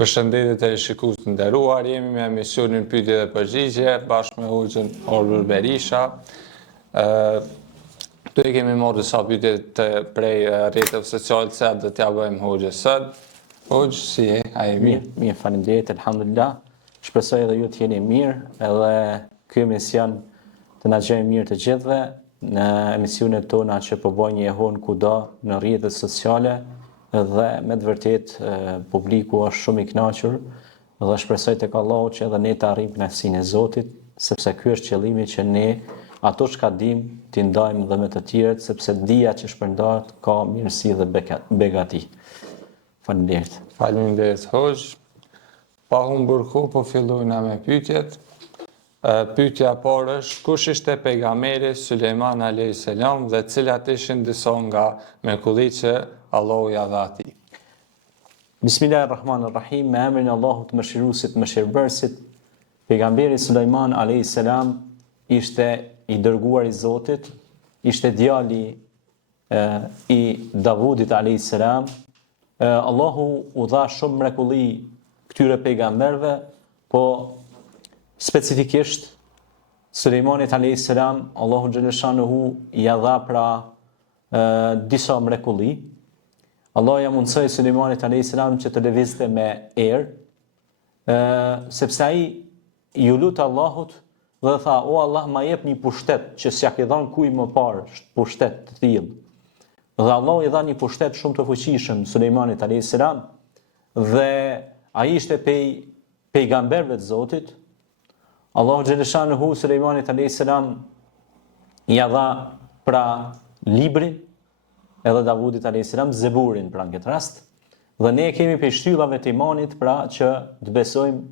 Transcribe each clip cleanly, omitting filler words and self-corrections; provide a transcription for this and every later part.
Përshëndetje të shikues të nderuar, jemi me emisionin Pyetje dhe Përgjigje bashkë me Hoxhën Orlur Berisha. Tu e kemi marrë disa pyetje prej rrjeteve sociale se do t'ja bëjmë Hoxhës sot. Hoxh, si je? A je mirë? Mirë, faleminderit, alhamdulillah. Shpresoj edhe ju të jeni mirë, edhe ky emision të na gjejë mirë të gjithëve në emisionet tona që po bëjnë jehon kudo në rrjetet sociale. Dhe me të vërtet publiku është shumë i kënaqur dhe shpresoj tek Allahu që edhe ne të arrijmë kënaqësinë e Zotit, sepse ky është qëllimi që ne ato çka dim t'i ndajmë dhe me të tjerët, sepse dia që shpërndahet ka mirësi dhe begati. Faleminderit. Faleminderit Hoxh. Pa humbur kohë po fillojna me pyetjet. Pyetja e parë është kush ishte pejgamberi Sulejman alayhis salam dhe cilat ishin disa nga mrekullitë që Allahu ja dha atij. Bismillahirrahmanirrahim. Me emrin e Allahut të mëshiruesit, mëshirbërësit. Pejgamberi Sulejman alayhis salam ishte i dërguar i Zotit, ishte djali i Davudit alayhis salam. Allahu u dha shumë mrekulli këtyre pejgamberëve, po specifikisht Sulejmanit alayhis salam, Allahu xhaleshanuhu ja dha pra disa mrekulli. Allah ja mundsoi Sulejmanit alayhis salam që të lëvizte me erë, sepse ai ju lut Allahut dhe tha: "O Allah, ma jep një pushtet që s'ja ke dhënë kujt më parë, pushtet të tillë." Dhe Allahu i dha një pushtet shumë të fuqishëm Sulejmanit alayhis salam, dhe ai ishte pejgamberëve të Zotit. Allahu xhaleshanuhu Sulejmanit alayhis salam ja dha pra librin, edhe Davudit alayhis salam Zeburin pra në këtë rast. Dhe ne kemi për shtyllave të imanit pra që të besojmë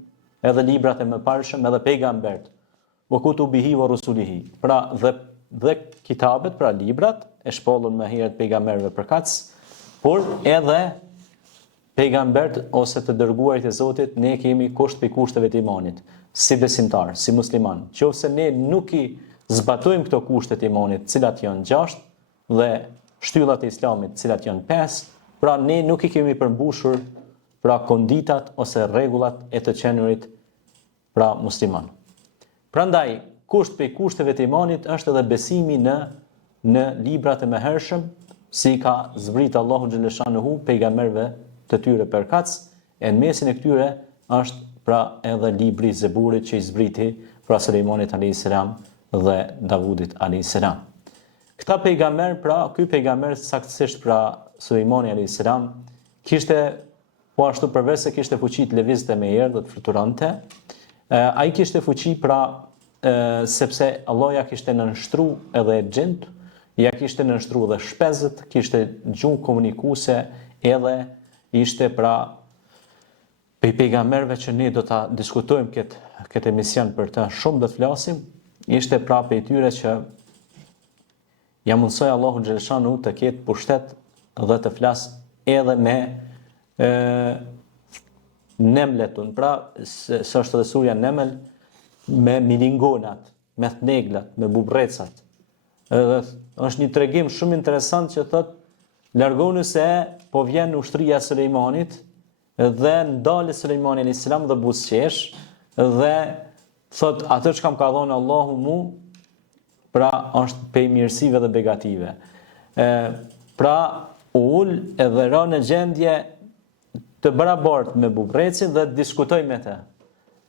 edhe librat e mëparshëm, edhe pejgambert. Wa kutubihi wa rusulihi. Pra dhe kitabet, pra librat e shpollur më herët pejgamberëve përkatës, por edhe pejgambert ose të dërguarit e Zotit, ne kemi kusht për kushteve të imanit, si besimtar, si musliman. Qofse ne nuk i zbatojmë këto kushtet e imanit, cilat janë 6 dhe shtyllat e Islamit, cilat janë 5, pra ne nuk i kemi përmbushur pra konditat ose rregullat e të qenurit pra musliman. Prandaj, kusht për kushteve të imanit është edhe besimi në librat e mëhershëm, si ka zbrit Allahu xhaleshanuhu pejgamberëve të tyre përkatës, e në mesin e këtyre është pra edhe libri Zeburit që i zbriti pra Sulejmanit alayhis salam dhe Davudit alayhis salam. Këta pejgamber, pra ky pejgamber saktësisht pra Sulejmani alayhis salam kishte po ashtu përveç se kishte fuqi të lëvizte me erë dhe të fluturante, ai kishte fuqi pra sepse Allah ja kishte nënshtruar edhe xhint, ja kishte nënshtruar edhe shpezët, kishte gjuhë komunikuese, edhe ishte pra pejgamberëve që ne do ta diskutojmë këtë emision për të shumë do të flasim, ishte pra prej tyre që ja mundsoi Allahu xhaleshanuhu të ketë pushtet dhe të flas edhe me nemletun, pra së është dhe surja Nemel, me milingonat, me thneglat, me bubrecat. Edhe është një tregim shumë interesant që thot: largoni se po vjen ushtria e Sulejmanit dhe ndale Sulejmani alayhis salam dhe buzëqesh, dhe thot atë çka më ka dhënë Allahu mu, pra është pej mirësive dhe begative. Pra ul edhe ra në gjendje të barabart me bubrecin dhe diskutoj me te.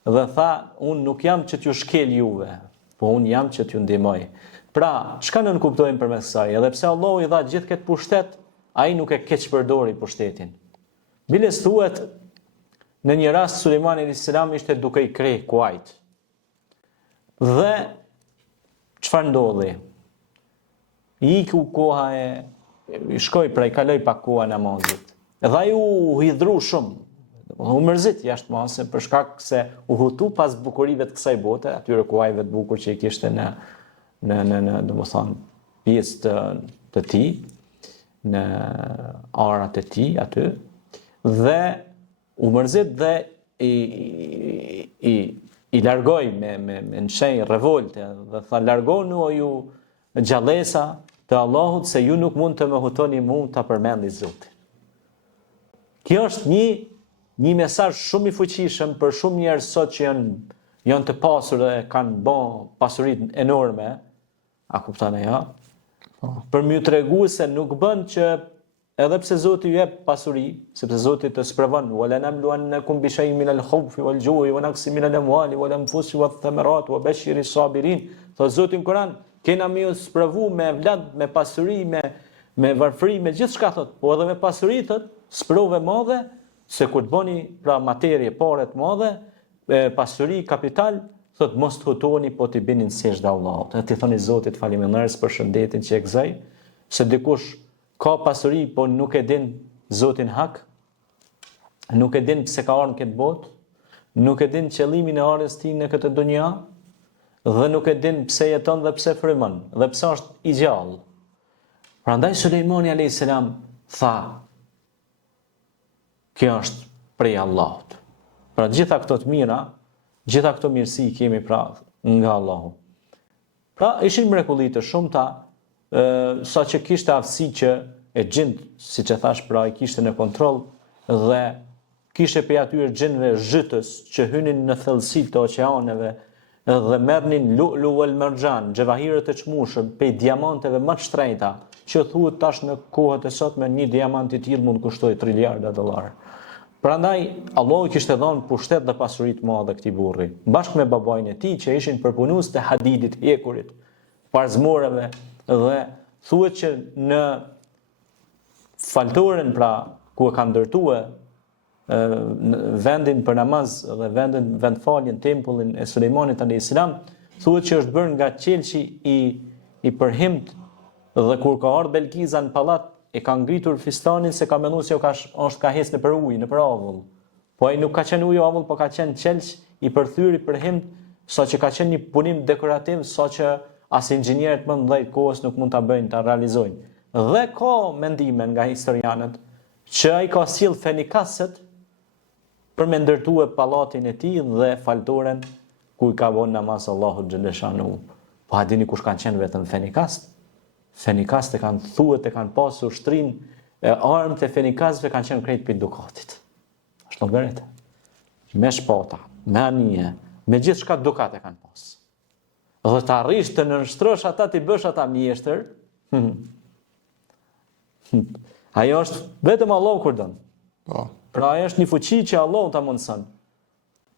Dhe tha, unë nuk jam që t'ju shkel juve, po unë jam që t'ju ndihmoj. Pra, çka në nënkuptojmë për me kësaj? Edhe pse Allahu i dha gjithë këtë pushtet, ai nuk e keq përdori pushtetin. Biles thuhet, në një rast Sulejmani alayhis salam ishte duke i krejë kuajt. Dhe çfarë ndodhi? Iku koha shkoi pra i kaloi pak koha namazit. Edhe ai u hidhru shumë. U mërzit jashtë mase për shkak se u hutu pas bukurive të kësaj bote, atyre kuajve të bukur që i kishte në domethënë pjesë të tij, në arat e tij aty, dhe u mërzit dhe i largoi me nshenjë revolte dhe tha: largonu o ju gjallësa të Allahut, se ju nuk mund të më hutoni mua ta përmendi Zotin. Kjo është një mesazh shumë i fuqishëm për shumë njerëz sot që janë të pasur dhe kanë bën pasuritë enorme, a kupton e ja? Për më tregu se nuk bën që edhe pse Zoti ju jep pasuri, sepse Zoti të sprovon, wala namluannakum bi shay'in min al-khawfi wal-ju'i wa naqsin min al-amwali wal-anfusi wath-thamarat wa bashshiri s-sabirin. Thot Zoti në Kur'an, kena më sprovu me vlad, me pasuri, me varfëri, me gjithçka thot, po edhe me pasuri thot, sprove madhe, se kur të bëni pra materie pare të madhe, pasuri, kapital, thot mos të hutoni po t'i binin sejdë Allahut. E ti thoni Zotit faleminderes për shëndetin që e gëzoj, se dikush ka pasuri po nuk e din Zotin hak, nuk e din pse ka ardhur në këtë botë, nuk e din qëllimin e ardhes tij në këtë dunja, dhe nuk e din pse jeton dhe pse frymon, dhe pse është i gjallë. Prandaj Sulejmani alayhis salam tha, kjo është prej Allahut. Pra gjitha këto të mira, gjitha këto mirësi kemi pra nga Allahu. Pra ishin mrekulli të shumta, sa që kishte aftësi që e gjend, siç e thash, pra i kishte në kontroll dhe kishte pe atyre gjendve zhytës që hynin në thellësitë të oqeaneve dhe merrnin lu'lu wal marjan, xhevahirët e çmueshëm, pe diamanteve më të shtrenjta, që thuhet tash në kohët e sotme një diamant i tillë mund të kushtoj $3 Prandaj Allahu kishte dhënë pushtet dhe pasuri të madhe këtij burri, bashkë me babain e tij që ishin përpunues të hadidit, ekurit, parzmoreve dhe thuhet që në faltoren pra ku e kanë ndërtuar vendin për namaz dhe vendfaljen tempullin e Sulejmanit alayhis salam, thuhet që është bërë nga qelçi i përhimt dhe kur ka ardhur Belkiza në pallat e ka ngritur fistanin se ka menduar se është ka hesë në për ujë, në për avull. Po ai nuk ka qenë ujë avull, po ka qenë qelç i përthyer i përhimt, saqë ka qenë një punim dekorativ, saqë as inxhinierët më të mëdhenj kohës nuk mund ta bëjnë, ta realizojnë. Dhe ka mendime nga historianët që ai ka sjell fenikasët për me ndërtuar pallatin e tij dhe faltoren ku i ka vënë namaz Allahu xhaleshanu. Po a dini kush kanë qenë vetëm fenikast? Fenikast e kanë thuhet e kanë pasur ushtrin, armët e fenikasve kanë qenë krejt për dukatit. Është në vërtetë. Me shpata, me anije, me gjithë shka dukat e kanë pas. Dhe të arrish të nënshtrosh ata t'i bësh ata mjeshtër, ajo është vetëm Allah kur dënë. Pra ajo është një fuqi që Allah ta mundson.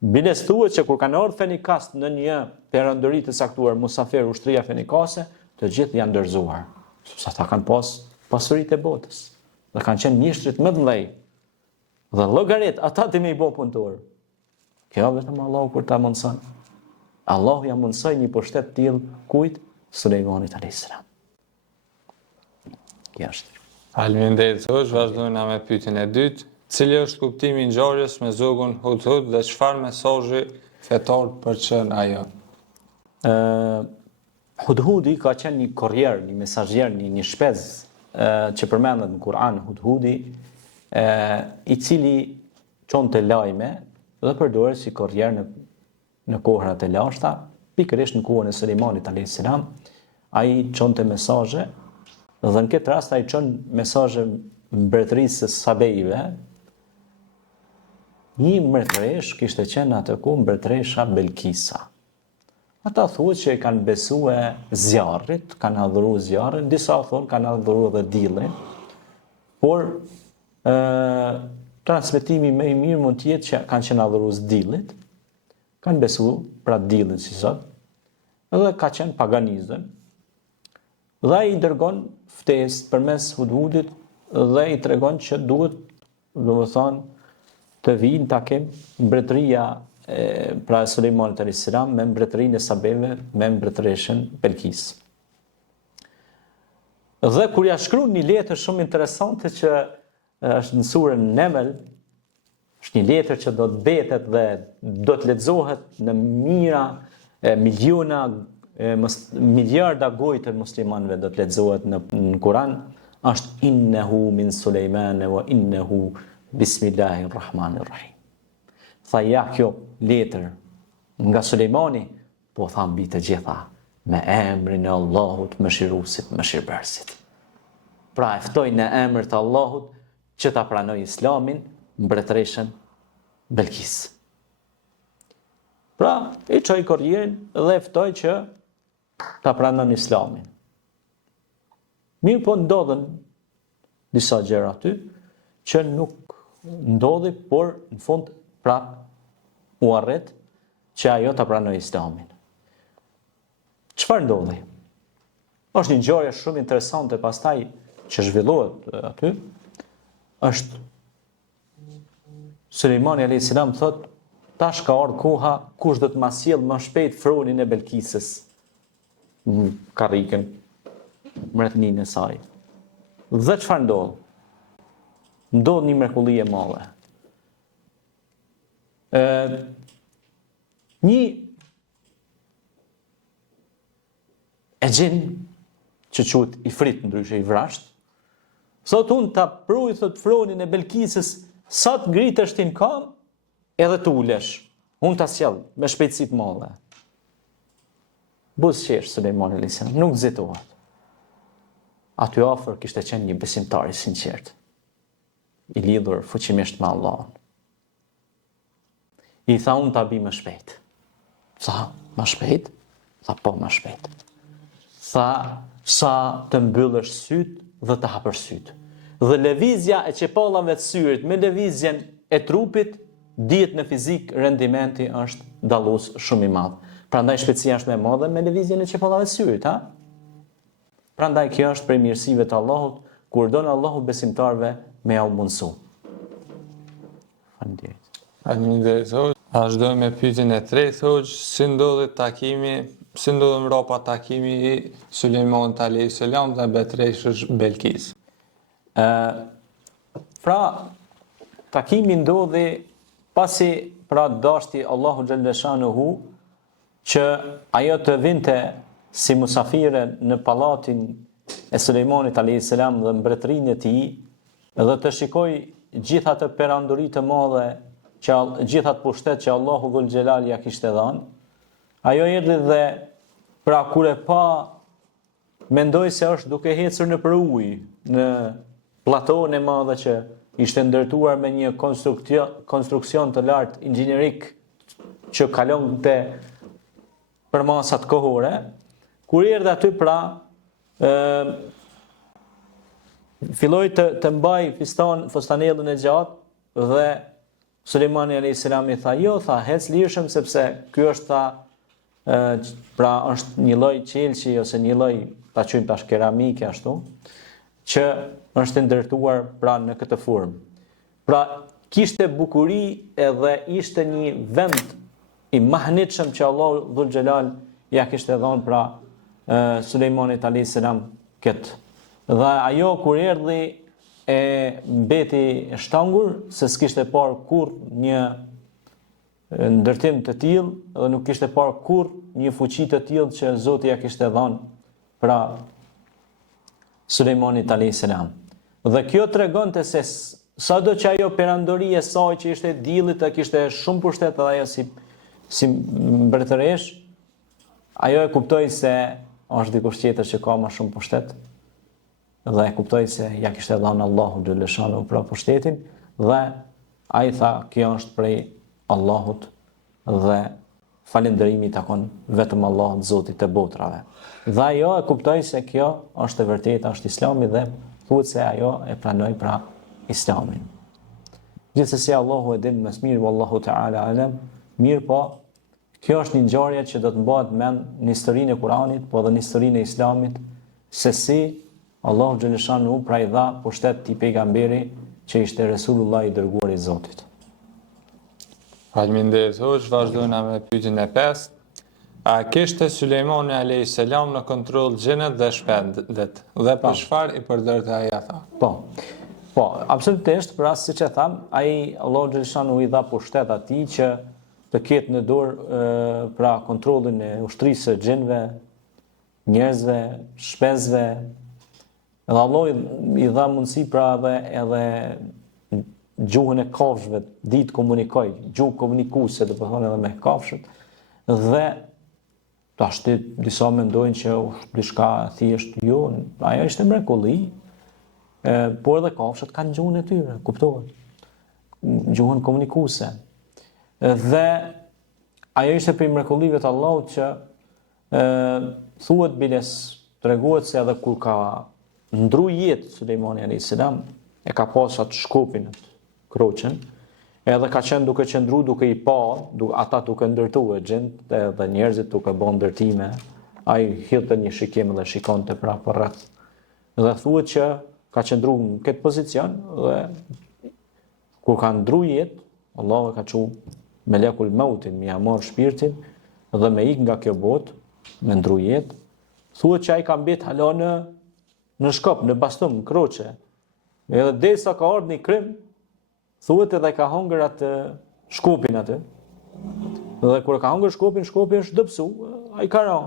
Biles thuhet që kur kanë ardhur fenikast në një perëndëri të saktuar, musafir ushtria fenikase, të gjithë janë ndërzuar, sepse ata kanë pas pasuritë e botës, dhe kanë qenë mjeshtrit më të mëdhenj. Dhe llogarit ata të më i bë punëtor. Kjo vetëm Allahu kur ta mundson. Allahu ja mundsoi një pushtet të tillë kujt? Sulejmanit alayhis salam. Kjo është. Faleminderit hoxh, vazhdojmë me pyetjen e dytë. Cili është kuptimi i ngjarjes me zogun Hudhud dhe çfarë mesazhi fetar përçën ajo? Hudhudi ka qenë një korrier, një mesazher, një shpez që përmendet në Kur'an, Hudhudi, i cili çonte lajme dhe përdoret si korrier në kohrat e lashta, pikërisht në kohën e Sulejmanit alayhis salam, ai çonte mesazhe dhe në këtë rast ai çon mesazhe mbretërisë së Sabeive. Një mbretëresh kishte qenë atë kohë mbretëresha Belkisa. Ata thuhet që kanë besuar zjarrit, kanë adhuruar zjarrin, disa thonë kanë adhuruar edhe diellin. Por transmetimi më i mirë mund të jetë që kanë qenë adhurues diellit, kanë besuar pra diellin si sot, edhe ka qenë paganizëm. Dhe ai i dërgon ftesë përmes Hudhudit dhe i tregon që duhet, domethënë, të vinë takim mbretëria pra Sulejmanit alayhis salam me mbretërinë e Sabeve, me mbretëreshën Belkis. Dhe kur ja shkruan një letër shumë interesante që është në surën Neml, është një letër që do të betet dhe do të lexohet në mijëra, miliona, miliarda gojë të muslimanëve do të lexohet në Kur'an, është innehu min Sulejman wa innehu bismillahirrahmanirrahim. Tha ja kjo letër nga Sulejmani, po tha mbi të gjitha, me emrin e Allahut mëshiruesit, mëshirbërësit. Pra e ftoi në emër të Allahut që ta pranoj Islamin, mbretëreshën Belkis. Pra, i çoi kurrierin dhe ftoi që ta pranon Islamin. Mirë po ndodhen disa gjëra aty që nuk ndodhi, por në fund prap u arret që ajo ta pranoi Islamin. Çfarë ndodhi? Është një ngjarje shumë interesante pastaj që zhvillohet aty. Është Sulejmani alayhis salam thot, tash ka ardhur koha kush do të ma sjell më shpejt fronin e Belkisës. Karrikën, mbretëninë e saj. Dhe çfarë ndodh? Ndodh një mrekulli e madhe. Një e gjin që quhet Ifrit, ndryshe i vrasht, thot unë ta pruj thot fronin e Belkisës, sa të ngritesh ti në kam, edhe të ulesh. Unë ta sjell me shpejtësi të madhe. Buzëqesh Sulejmani alayhis salam, nuk nxitohet. Aty afër kishte qenë një besimtar i sinqert, i lidhur fuqimisht me Allahun. I tha unë ta bi më shpejt. Tha, më shpejt? Tha, po më shpejt. Tha, sa të mbyllësh syt dhe të hapësh syt. Dhe lëvizja e çepallave të syrit me lëvizjen e trupit, dihet në fizik rendimenti është dallues shumë i madh. Prandaj shpejtësia është më e madhe me lëvizjen e çepallave të syrit, ha? Prandaj kjo është prej mirësive të Allahut, kur don Allahu besimtarve me ja u mundsu. Faleminderit. Faleminderit. Vazhdojmë me pyetjen e tretë, hoxh, si ndodhi mbrapa takimi i Sulejmanit alayhis salam dhe Betreshës Belkis. Pra, takimi ndodhi pasi pra dashti Allahu xhalla shanuhu që ajo të vinte si musafire në pallatin e Sulejmanit alayhis salam dhe mbretërinë e tij, dhe të shikoj gjitha të peranduri të madhe, gjitha të pushtet që Allahu dhul xhelal ja kishte dhënë. Ajo erdhi dhe pra kur e pa, mendoj se është duke ecur në për ujë, në platon e madhe që ishte ndërtuar me një konstruksion të lartë inxhinierik që kalon te për masat kohore. Kur erdhi aty pra, filloi të mbaj fustanellën e gjatë dhe Sulejmani alayhis salam i tha, jo, tha, hec lirshëm sepse ky është tha, pra është një lloj qelçi ose një lloj, ta quajmë tash keramike ashtu, që është ndërtuar pra në këtë formë. Pra kishte bukuri edhe ishte një vend i mahnitshëm që Allahu dhul xhelal ja kishte dhënë pra Sulejmanit alayhis salam këtë. Dhe ajo kur erdhi e mbeti shtangur, se s'kishte parë kur një ndërtim të tillë dhe nuk kishte parë kur një fuqi të tillë që Zoti ja kishte dhënë pra Sulejmanit alayhis salam. Dhe kjo tregonte se sado që ajo perandoria e saj që ishte dillit, kishte shumë pushtet edhe ajo si mbretëresh, ajo e kuptoi se është dikush tjetër që ka më shumë pushtet, dhe e kuptoi se ja kishte dhënë Allahu xhaleshanu për pushtetin, dhe ai tha, kjo është prej Allahut dhe falënderimi takon vetëm Allahut, Zotit të botrave. Dhe ajo e kuptoi se kjo është e vërtetë, është Islami, dhe thuhet se ajo e pranoi pra Islamin. Gjithsesi Allahu e din më së miri, wallahu ta'ala alam. Mirë po, kjo është një ngjarje që do të mbahet mend në historinë e Kuranit, po edhe në historinë e Islamit, se si Allahu xhaleshanu pra i dha pushtet t'i pejgamberi që ishte Resulullah i dërguar i Zotit. Faleminderit, hoxh, vazhdojmë me pyetjen e 5. A kishte Sulejmani alayhis salam në kontroll xhenet dhe shpendet? Dhe për çfarë i përdorte ai ata? Po, absolutisht, pra siç e tham, ai Allahu xhaleshanu i dha pushtet atij që të ketë në dorë pra kontrollin e ushtrisë së xhenve, njerëzve, shpenzve. Dhe Allah i dha mundësi pra edhe gjuhën e kafshëve, ditë komunikoj, gjuhë komunikuese, do të thonë edhe me kafshët, dhe tash disa mendojnë që diçka thjesht jo, ajo ishte mrekulli, por edhe kafshët kanë gjuhën e tyre, kuptohet, gjuhën komunikuese. Dhe ajo ishte për mrekullive të Allahut që thuhet biles, treguhet se edhe kur ka ndru jetë Sulejmani a.s. e ka pas atë shkopin, kroqen, edhe ka qenë duke qëndru, duke i pa, ata duke ndërtu e gjend, edhe njerëzit duke bën ndërtime, ai hidhte një shikim dhe shikonte pra për rreth. Dhe thuhet që ka qëndru në këtë pozicion dhe kur ka ndru jetë, Allah ka çu melekul mautin, mi marr shpirtin dhe me ik nga kjo botë, me ndru jetë. Thuhet që ai ka mbet hala në shkop, në bastum, në kroqe. Edhe derisa ka ardhur një krim, thuhet edhe ka hongër atë shkopin atë. Dhe kur ka hongër shkopin është dëpsu, ai ka ra.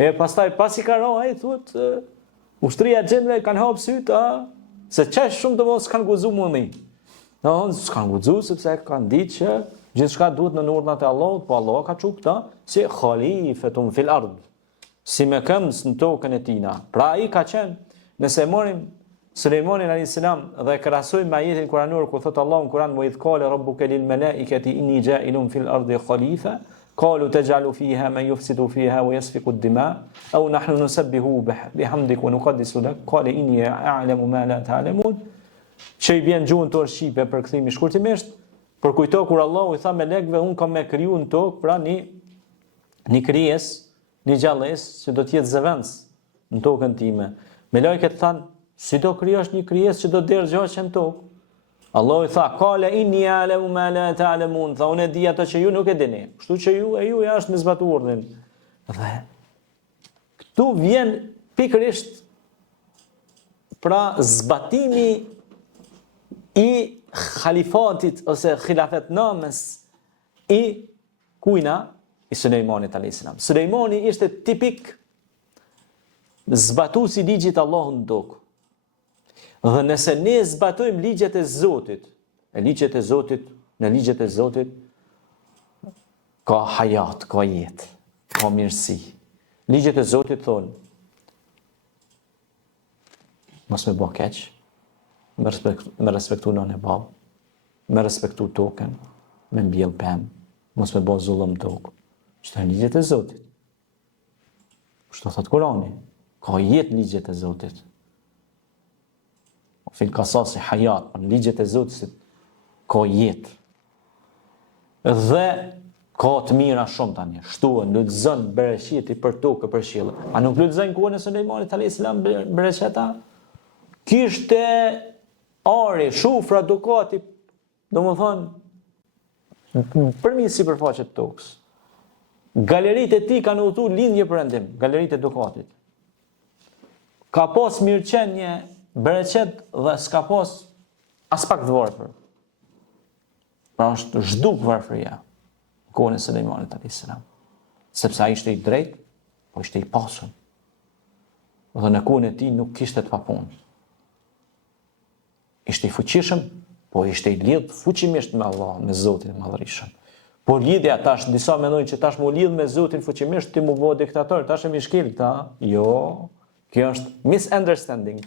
E pastaj pasi ka ra, ai thuhet ushtria e gjendve kanë hap sytë, se çaj shumë të mos kanë guxuar mundi. S'kan guxuar sepse kanë ditë që gjithçka duhet në urdhnat e Allahut, po Allah ka çu këta si khalifetun fil ard, si me këmbës në tokën e tina. Pra ai ka qenë, nëse morim Sulejmanin a.s. dhe krahasojmë me ajetin kuranor ku thot Allahu në Kur'an: "Wa idh qala rabbuka lil malaikati inni ja'ilun fil ardi khalifa qalu taj'alu fiha man yufsidu fiha wa yasfiku ad-dima aw nahnu nusabbihu bihamdika wa nuqaddisu lak qala inni a'lamu ma la ta'lamun." Që i vjen gjuhën tërë shqipe për kthimi shkurtimisht, për kujto kur Allahu i tha melekëve, unë kam me kriju në tokë pra një krijes, një gjallës që do të jetë zëvendës në tokën time. Melekët thanë, si do krijosh një krijes që do dërgjohesh në tokë? Allahu i tha, qala inni a'lamu ma la ta'lamun, tha unë e di ato që ju nuk e dini. Kështu që ju jashtë me zbatu urdhën. Dhe këtu vjen pikërisht pra zbatimi i khalifatit ose khilafetnamës i kujna i Sulejmanit a.s. Sulejmani ishte tipik zbatuesi ligjit Allahut në tokë. Dhe nëse ne zbatojmë ligjet e Zotit, në ligjet e Zotit ka hayat, ka jetë, ka mirësi. Ligjet e Zotit thonë mos me bë keq, me respektu nënë e babë, me respektu tokën, me mbjell pemë, mos me bë zullëm tokë. Çto janë ligjet e Zotit. Kështu thot Kurani, ka jetë ligjet e Zotit. Fil kasasi hayat, në ligjet e Zotit ka jetë. Dhe ka të mira shumë tani. Shtuën, lutëzën bereqeti për tokë, për qiell. A nuk lutëzën kuën e Sulejmanit a.s. bereqeta? Kishte ari, shufra, dukati, do më thonë, përmi sipërfaqe të tokës. Galeritë e tij kanë udhëtuar lindje perëndim, galeritë e dukatit. Ka pas mirëqenie, bereqet dhe s'ka pas as pak të varfër. Pra është zhduk varfëria në kohën e Sulejmanit a.s. Sepse ai ishte i drejtë, po ishte i pasur. Dhe në kohën e tij nuk kishte të papunë. Ishte i fuqishëm, po ishte i lidh fuqimisht me Allah, me Zotin e Madhërisëm. Por lidhja tash, disa mendojnë që tash mu lidh me Zotin fuqimisht ti mu bëu diktator, tash e mi shkel këta. Jo, kjo është misunderstanding,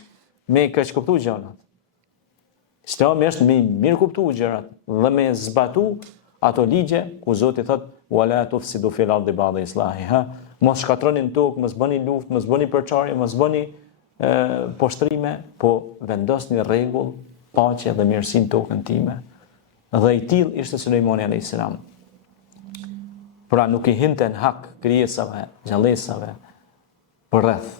me keq kuptu gjërat. Islami është me mirë kuptu gjërat dhe me zbatu ato ligje ku Zoti thot wala tufsidu fil ardi ba'da islahiha, mos shkatroni në tokë, mos bëni luftë, mos bëni përçarje, mos bëni poshtrime, po vendosni rregull, paqe dhe mirësi në tokën time. Dhe i tillë ishte Sulejmani a.s. Pra nuk i hinte në hak krijesave, gjallësave për rreth,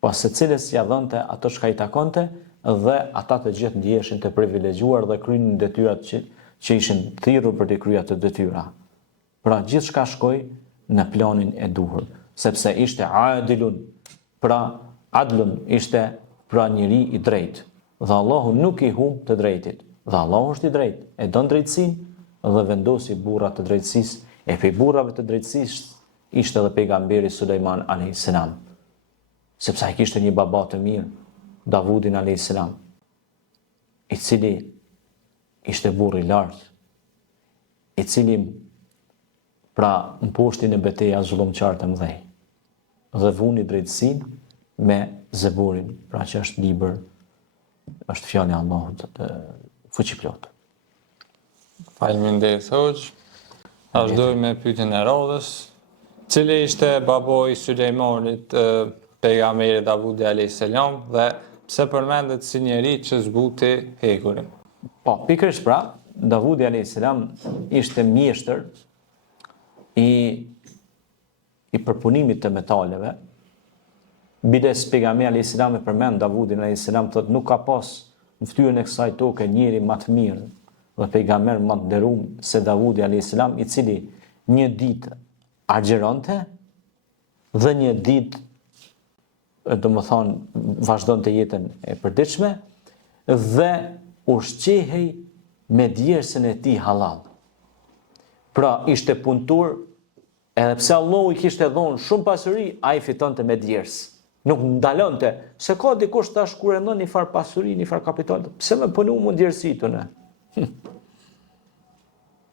pas secilës ja dhënte ato çka i takonte dhe ata të gjithë ndiheshin të privilegjuar dhe krynin detyrat që ishin thirrur për të kryer ato detyra. Pra gjithçka shkoi në planin e duhur, sepse ishte adilun, pra adlun ishte pra njeri i drejtë. Dhe Allahu nuk i humb të drejtit. Dhe Allahu është i drejtë, e don drejtësinë dhe vendosi burrat të drejtësisë. E pe burrave të drejtësisë ishte edhe pejgamberi Sulejman a.s. Sepse ai kishte një baba të mirë, Davudin a.s. I cili ishte burr i lartë, i cili pra mposhtin e betejë zullumçar të mëdhej. Dhe vuni drejtësinë me Zeburin, pra që është libër, është fjala e Allahut të fuqiplot. Faleminderit Hoxh. Vazhdoj me pyetjen e radhës. Cili ishte baboi Sulejmanit, pejgamberi Davudi alayhis salam, dhe pse përmendet si njeri që zbuti hekurin? Po, pikërisht pra, Davudi alayhis salam ishte mjeshtër i përpunimit të metaleve. Bides pejgamberi alayhis salam e përmend Davudin alayhis salam, thotë nuk ka pas në fytyrën e kësaj toke njeri më të mirë dhe pejgamber më të nderuar se Davudi alayhis salam, i cili një ditë agjeronte dhe një ditë vazhdonte jetën e përditshme dhe ushqehej me djersën e tij halal. Pra ishte punëtor, edhe pse Allahu i kishte dhënë shumë pasuri, ai fitonte me djers. Nuk ndalonte, se ka dikush tash kur e ndon një far pasuri, një far kapital, pse më punu mund djersitun e?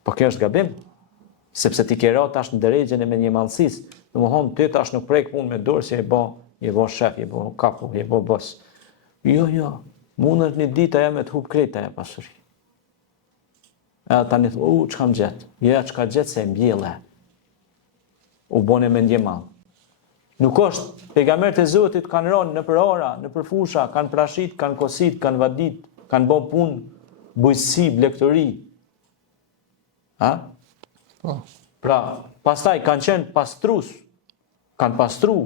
Po kjo është gabim, sepse ti ke ra tash në drejgjen e me një mallësisë, domethënë ti tash nuk prek punë me dorë si je bo shef, je bo kapu, je bo boss. Jo, mundet një ditë ajo me të hub krejt ajo pasuri. Edhe tani thua, çka më gjet? Ja, çka gjet se mbjelle. U bone me ndje madh. Nuk është, pejgamberët e Zotit kanë rënë në për ora, në për fusha, kanë prashit, kanë kosit, kanë vadit, kanë bo punë, bujqësi, blektori. Ha? Pra, pastaj kanë qenë pastrus, kanë pastru,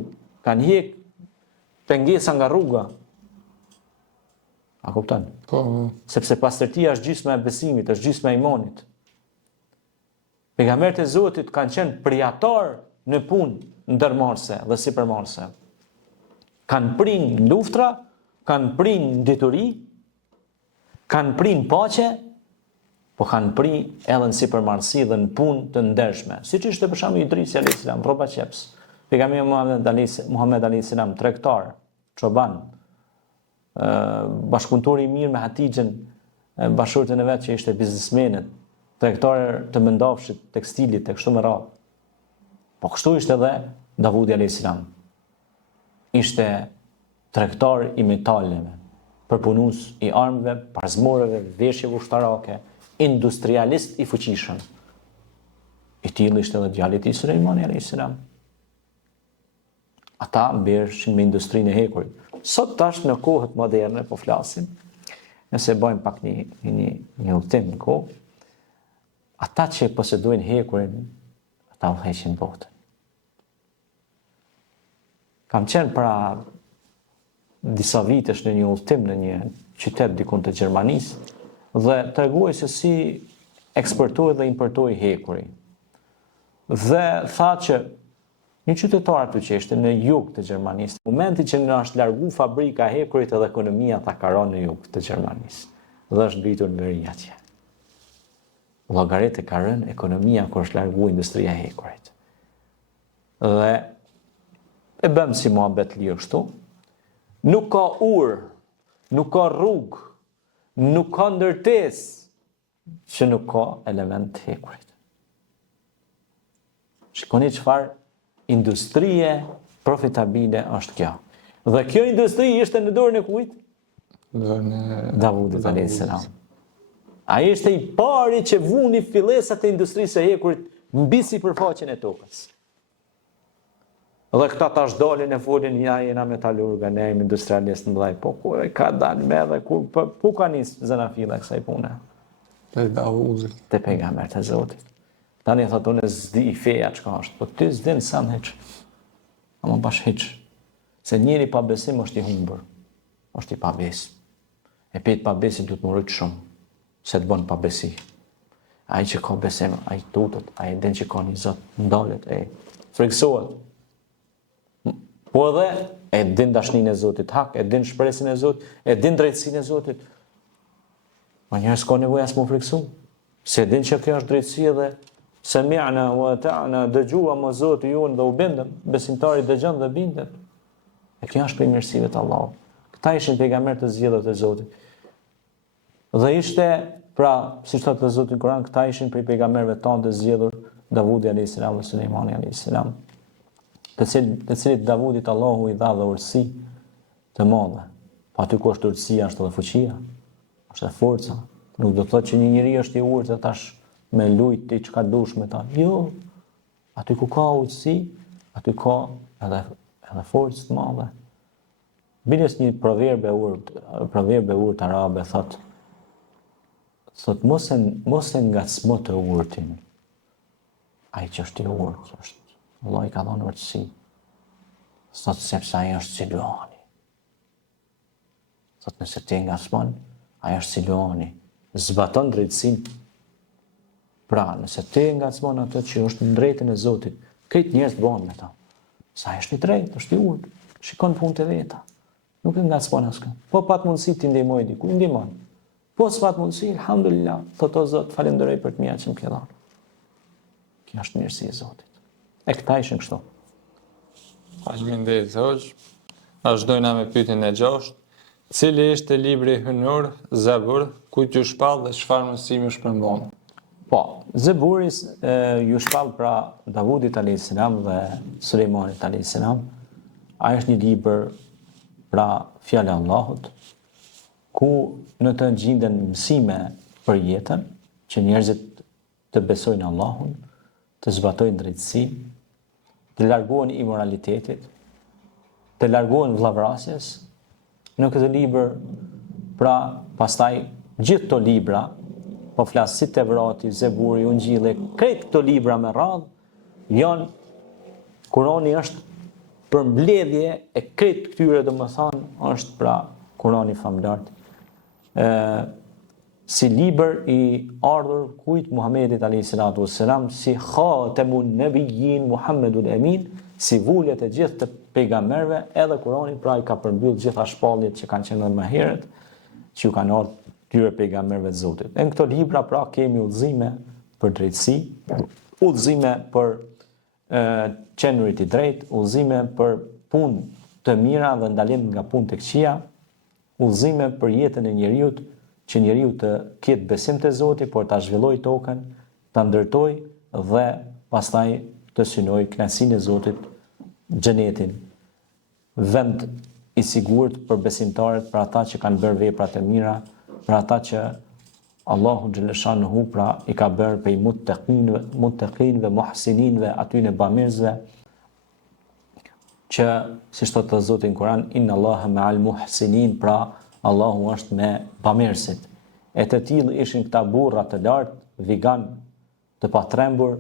kanë hjek pengesa nga rruga. A kupton? Sepse pastërtia është gjysma e besimit, është gjysma e imanit. Pejgamberët e Zotit kanë qenë përjatar në punë ndërmarrëse dhe sipërmarrëse. Kanë prinë luftra, kanë prinë dituri, kanë prinë paqe, po kanë prinë edhe në sipërmarrësi dhe në punë të ndershme. Siç ishte për shembull Idrisi alayhis salam, rroba qeps. Pejgamberi Muhammed alayhis salam, tregtar, çoban, bashkëpunëtor i mirë me Hatixhen, bashkëshorten e vet që ishte biznesmenet, tregtar të mendafshit, tekstilit e kështu me radhë. Po kështu ishte edhe Davudi alayhis salam. Ishte tregtar i metaleve, përpunues i armëve, parzmoreve, veshjeve ushtarake, industrialist i fuqishëm. I tillë ishte edhe djali i Sulejmanit alayhis salam. Ata mbershin me industrinë e hekurit. Sot tash në kohët moderne po flasim, nëse bëjmë pak një udhtim në kohë, ata që posedojnë hekurin, ata udhëheqin botën. Kam qenë para disa vitesh në një udhtim në një qytet dikun të Gjermanisë dhe treguaj se si eksportohet dhe importohet hekuri. Dhe tha që një qytetar aty që ishte në jug të Gjermanisë, në momenti që në është largu fabrika e hekurit edhe ekonomia ta ka rënë në jug të Gjermanisë dhe është ngritur në veri atje. Llogaritë ka rënë ekonomia kur është largu industria e hekurit. Dhe e bëm si muhabet lirë kështu. Nuk ka urë, nuk ka rrugë, nuk ka ndërtesë që nuk ka element të hekurit. Shikoni çfarë industrie profitabile është kjo. Dhe kjo industri ishte në dorën e kujt? Davudit alayhis salam. Ai ishte i pari që vuni fillesat e industrisë së hekurit mbi sipërfaqen e tokës. Dhe këta tash dalin e folin, ja jena metalurga, ne jemi industrialist mëdhaj, po kur e ka dalë me dhe ku ka nisë zanafilla kësaj pune? Te Davudit. Te pejgamberët e Zotit. Tani thotë unë s'di i feja çka është, po ti s'din sa në hiç. Ama bash hiç. Se njeri pa besim është i humbur, është i pabes. E pejt pabesin du të më rrit shumë, se të bën pabesi. Ai që ka besim, ai tutet, ai den që ka një Zot, ndalet, friksohet. Po edhe e din dashninë e Zotit hak, e din shpresën e Zotit, e din drejtësinë e Zotit. Ma njerëz ka nevojë as më friksu. Se e din që kjo është drejtësi dhe sami'na wa ata'na, dëgjuam o Zoti jon dhe u bindëm, besimtari dëgjon dhe bindet. E kjo është prej mirësive të Allahut. Këta ishin pejgamberët e zgjedhur të Zotit. Dhe ishte, pra, siç thotë Zoti në Kur'an, këta ishin prej pejgamberëve tanë të zgjedhur, Davudi alayhis salam dhe Sulejmani alayhis salam. Të cilit Davudit Allahu i dha dhe urësi të madhe. Po aty ku është urësia, është edhe fuqia, është edhe forca, Nuk do të thotë që një njeri është i urtë dhe tash me lujt ti çka dush me ta. Jo. Aty ku ka urtësi, aty ka edhe forcë të madhe. Biles një proverbe urt arabe thot mos e ngacmo të urtin. Ai që është i urtë, Allah i ka dhënë urtësi. Thot sepse ai është si luani. Thot nëse ti ngacmon, ai është si luani. Zbaton drejtësinë. Pra, nëse ti ngacmon atë që është në drejtën e Zotit, këtë njerëz bëhen me ta. Sa është i drejtë, është i urtë, shikon punët e veta. Nuk e ngacmon askë. Po pat mundësi ti ndihmoj diku, ndihmon. Po s'pat mundësi, alhamdulillah, thot o Zot, falenderoj për të mira që më ke dhënë. Kjo është mirësi e Zotit. E këta ishin kështu. Faleminderit Hoxh. Vazhdojna me pyetjen e 6. Cili ishte libri hynor, Zabur, kujt ju shpall dhe çfarë mësimi u shpërmbon? Po, Zeburis ju shpall pra Davudit a.s. dhe Sulejmanit a.s. Ai është një libër pra fjala e Allahut, ku në të gjenden mësime për jetën, që njerëzit të besojnë Allahun, të zbatojnë drejtësinë, të largohen imoralitetit, të largohen vllavrasjes. Në këtë libër, pra pastaj gjithë këto libra, po flas si Tevrati, Zeburi, Ungjilli, krejt këto libra me radhë, janë Kurani është për mbledhje e krejt këtyre domethënë është pra Kurani famlar. Si libër i ardhur kujt Muhamedit alayhis salam, si khatemun nabiyyin Muhammedul Amin, si vullet e gjithë të pejgamberëve, edhe Kurani pra i ka përmbyll gjitha shpalljet që kanë qenë më herët, që ju kanë ardhur tyre pejgamberëve të Zotit. Në këto libra pra kemi udhëzime për drejtësi, udhëzime për qenurit i drejtë, udhëzime për punë të mira dhe ndalim nga punë të këqija, udhëzime për jetën e njeriut, që njeriu të ketë besim te Zoti, por ta zhvillojë tokën, ta ndërtojë dhe pastaj të synojë kënaqësinë e Zotit, xhenetin, vend i sigurt për besimtarët, për ata që kanë bërë vepra të mira, për ata që Allahu xhaleshanuhu pra i ka bërë pej muttaqinëve, muhsininëve, atyne bamirësve, që si thotë Zoti në Kur'an, inna Allaha ma'al muhsinin, pra Allahu është me bamirësit. E të tillë ishin këta burra të lartë, vigan, të patrembur,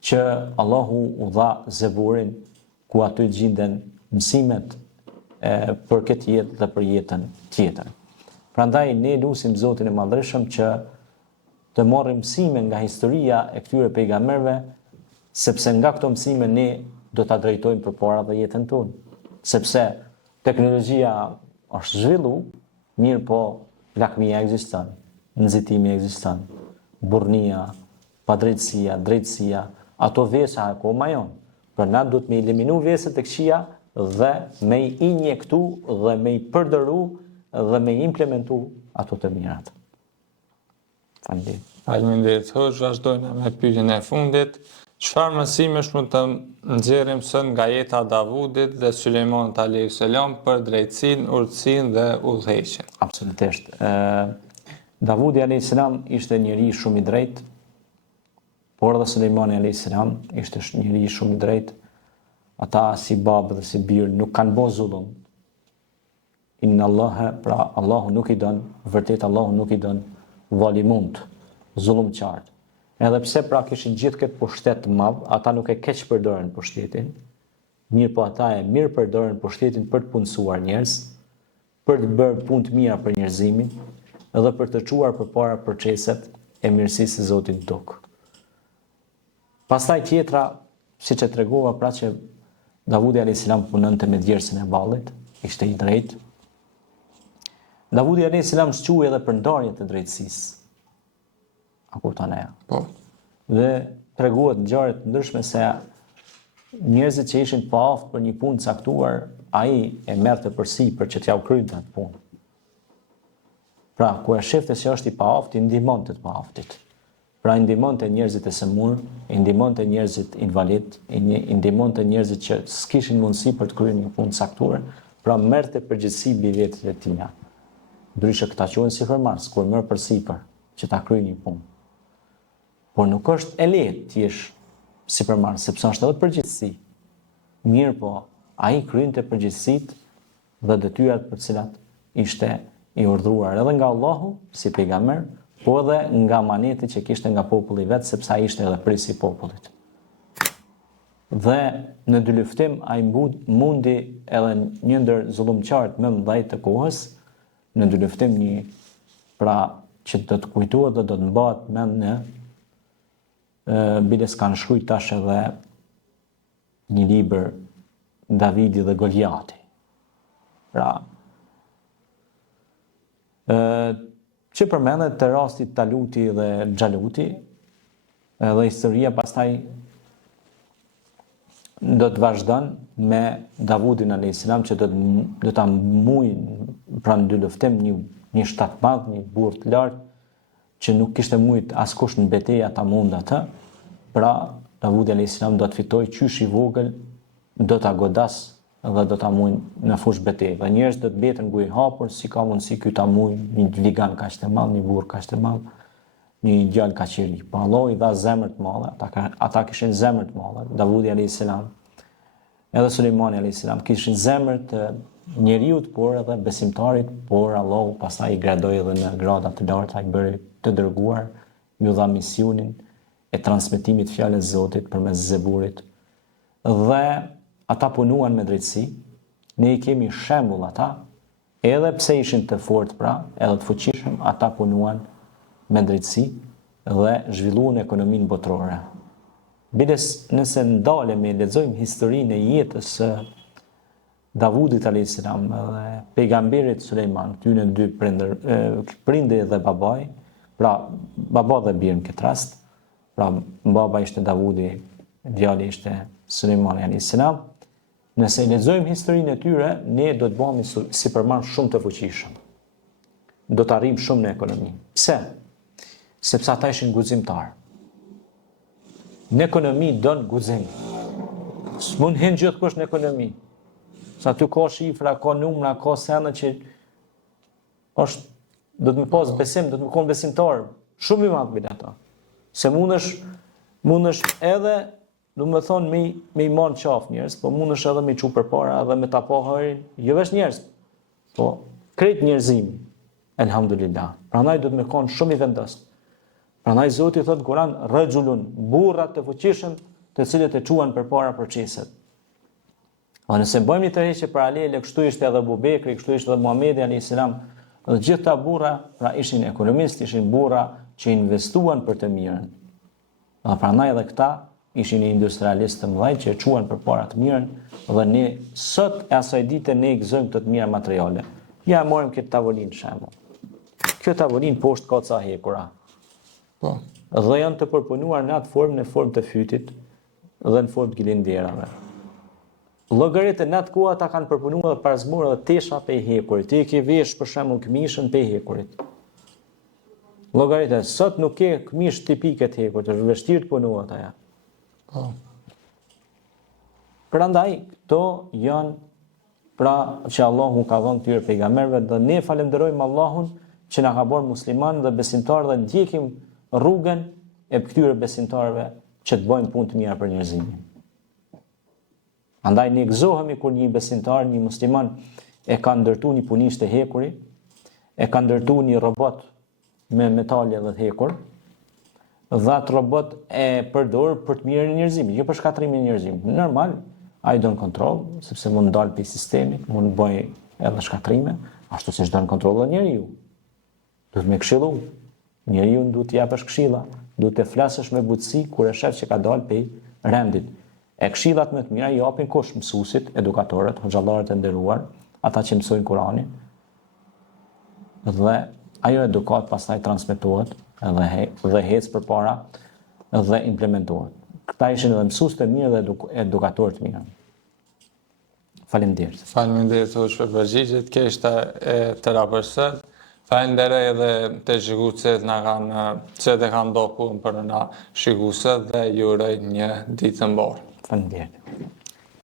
që Allahu u dha Zeburin, ku aty gjenden mësimet për këtë jetë dhe për jetën tjetër. Prandaj ne lutim Zotin e Madhreshëm që të marrim mësime nga historia e këtyre pejgamberëve, sepse nga këto mësime ne do ta drejtojmë përpara dhe jetën tonë. Sepse teknologjia është zhvillu, mirë po lakmia ekziston, nxitimi ekziston, burrnia, padrejtësia, drejtësia, ato vesa akoma janë. Për na duhet me eliminu veset e këqija dhe me i injektu dhe me i përdëru dhe me implementu ato të mirat. Faleminderit Hoxh, vazhdojmë me pyetjen e fundit. Çfarë mësimesh mund të nxjerrim sot nga jeta e Davudit dhe Sulejmanit alayhis salam për drejtësinë, urtësinë dhe udhëheqjen? Absolutisht. Davudi alayhis salam ishte njeri shumë i drejtë, por edhe Sulejmani alayhis salam ishte njeri shumë i drejtë. Ata si babë dhe si birë nuk kanë bërë zullum. Inna Allaha, pra Allahu nuk i don, vërtet Allahu nuk i don valimund, zullumçar. Edhe pse pra kishin gjithë këtë pushtet të madh, ata nuk e keq përdorën pushtetin. Mirë po ata e mirë përdorën pushtetin për të punësuar njerëz, për të bërë punë të mira për njerëzimin, edhe për të çuar përpara proceset e mirësisë së Zotit në tokë. Pastaj tjetra, siç e tregova pra që Davudi alayhis salam punonte me djersën e ballit, ishte i drejtë. Davudi alayhis salam shquaj edhe për ndarjen e drejtësisë. A kupton ajo? Po. Dhe treguohet ngjarje të ndryshme se njerëzit që ishin pa aftë për një punë caktuar, ai e merrte përsipër që t'ja u kryente atë punë. Pra, ku e shifte se është i pa aftë, i ndihmonte të pa aftit. Pra, i ndihmonte njerëzit e sëmur, i ndihmonte njerëzit invalid, i ndihmonte njerëzit që s'kishin mundësi për të kryer një punë caktuar, pra merrte përgjegjësi mbi vetët e tij. ndryshe këta quhen sipërmarrës, kur merr përsipër që ta kryej një punë. Por nuk është e lehtë të jesh sipërmarrës, sepse është edhe përgjegjësi. Mirë po, ai krynte përgjegjësitë dhe detyrat për të cilat ishte i urdhëruar edhe nga Allahu si pejgamber, po edhe nga maneti që kishte nga populli vet, sepse ai ishte edhe prisi i popullit. Dhe në dy luftim ai mundi edhe një ndër zullumqtarët më mëdhej të kohës, në dy luftim një pra që do të kujtohet dhe do të mbahet mend në biles kanë shkruajtur tash edhe një libër Davidi dhe Goliati. Pra që përmendet të rastit Taluti dhe Xhaluti, dhe historia pastaj do të vazhdon me Davudin a.s. që do ta mbujë pranë dy luftim një shtat madh, një burr të lartë që nuk kishte mujt askush në betejë ta mund atë. Pra Davudi a.s. do të fitojë qysh i vogël, do ta godas dhe do ta mujnë në fush betejë. Dhe njerëz do të mbeten gojë hapur, si ka mundësi ky ta mujë një ligan kaq të madh, një burr kaq të madh, një djalë kaq i ri. Po Allah i dha zemër të mëdha, ata kishin zemër të mëdha. Davudi a.s. edhe Sulejmani a.s. kishin zemër të njeriut, por edhe besimtarit, por Allah pastaj i gradoi edhe në grada të larta, i bëri të dërguar, ju dha misionin e transmetimit fjalës Zotit përmes Zeburit. Dhe ata punuan me drejtësi, ne i kemi shembull ata, edhe pse ishin të fortë pra, edhe të fuqishëm, ata punuan me drejtësi dhe zhvilluan ekonominë botërore. Biles nëse ndalemi lexojmë historinë e jetës së Davudit a.s. dhe pejgamberit Sulejman, këtyre dy prindër dhe babai, pra baba dhe bir në këtë rast, pra baba ishte Davudi, djali ishte Sulejmani a.s. Nëse lexojmë historinë e tyre, ne do të bëhemi sipërmarrës shumë të fuqishëm. Do të arrijmë shumë në ekonomi. Pse? Sepse ata ishin guximtar. Në ekonomi don guxim. S'mund hin gjithkush në ekonomi. Sa ty ka shifra, ka numra, ka sene që është do të më pas besim, do të më kon besimtar shumë i madh mbi ata. Se mundesh edhe do më thonë me i marrë qaf njerëz, po mundesh edhe me i çu përpara edhe me ta pa hërin, jo vetëm njerëz, po krejt njerëzimi. Elhamdulillah. Prandaj do të më kon shumë i vendosur. Prandaj Zoti thot Kur'an, rajulun, burrat të fuqishëm, të cilët e çuan përpara proceset. A nëse bëjmë një tërheqje paralele, kështu ishte edhe Abu Bekri, kështu ishte edhe Muhamedi alayhis salam, dhe gjithë ta burra pra ishin ekonomistë, ishin burra që investuan për të mirën. Dhe prandaj edhe këta ishin industrialistë të mëdhenj që e çuan përpara të mirën, dhe ne sot e asaj dite ne i gëzojmë të mira materiale. Ja morëm këtë tavolinë shembull. Kjo tavolinë poshtë ka ca hekura. Po. Dhe janë të përpunuar në formë të fytit dhe në formë të gilinderave. Llogaritë në atë kohë ata kanë përpunuar dhe parzmur edhe tesha pe hekurit. Ti ke vesh për shembull këmishën pe hekurit. Llogaritë sot nuk ke këmish tipike të hekurit, është vështirë të punohet ajo. Po. Prandaj këto janë pra që Allahu ka dhënë këtyre pejgamberëve dhe ne falenderojmë Allahun që na ka bërë musliman dhe besimtar dhe ndjekim rrugën e këtyre besimtarëve që të bëjnë punë të mira për njerëzimin. Andaj ne gëzohemi kur një besimtar, një musliman e ka ndërtuar një punisht të hekuri, e ka ndërtuar një robot me metale dhe të hekur, dhe atë robot e përdor për të mirën e njerëzimit, jo për shkatrimin e njerëzimit. Normal, ai don kontroll, sepse mund dalë pe sistemit, mund bëj edhe shkatrime, ashtu siç don kontroll edhe njeriu. Duhet me këshillu. Njeriu duhet të japësh këshilla, duhet të flasësh me butësi kur e shef që ka dalë pe rendit. E këshillat më të mira i japin kush? Mësuesit, edukatorët, hoxhallarët e nderuar, ata që mësojnë Kur'anin. Dhe ajo edukat pastaj transmetohet dhe hec përpara dhe implementohet. Këta ishin edhe mësues të mirë dhe edukatorë të mirë. Faleminderit. Faleminderit hoç për përgjigjet kështa e të rapërsët. Falenderoj edhe të shikuesit na kanë që të kanë ndokur për na shikuesit dhe ju uroj një ditë të mbarë. Faleminderit.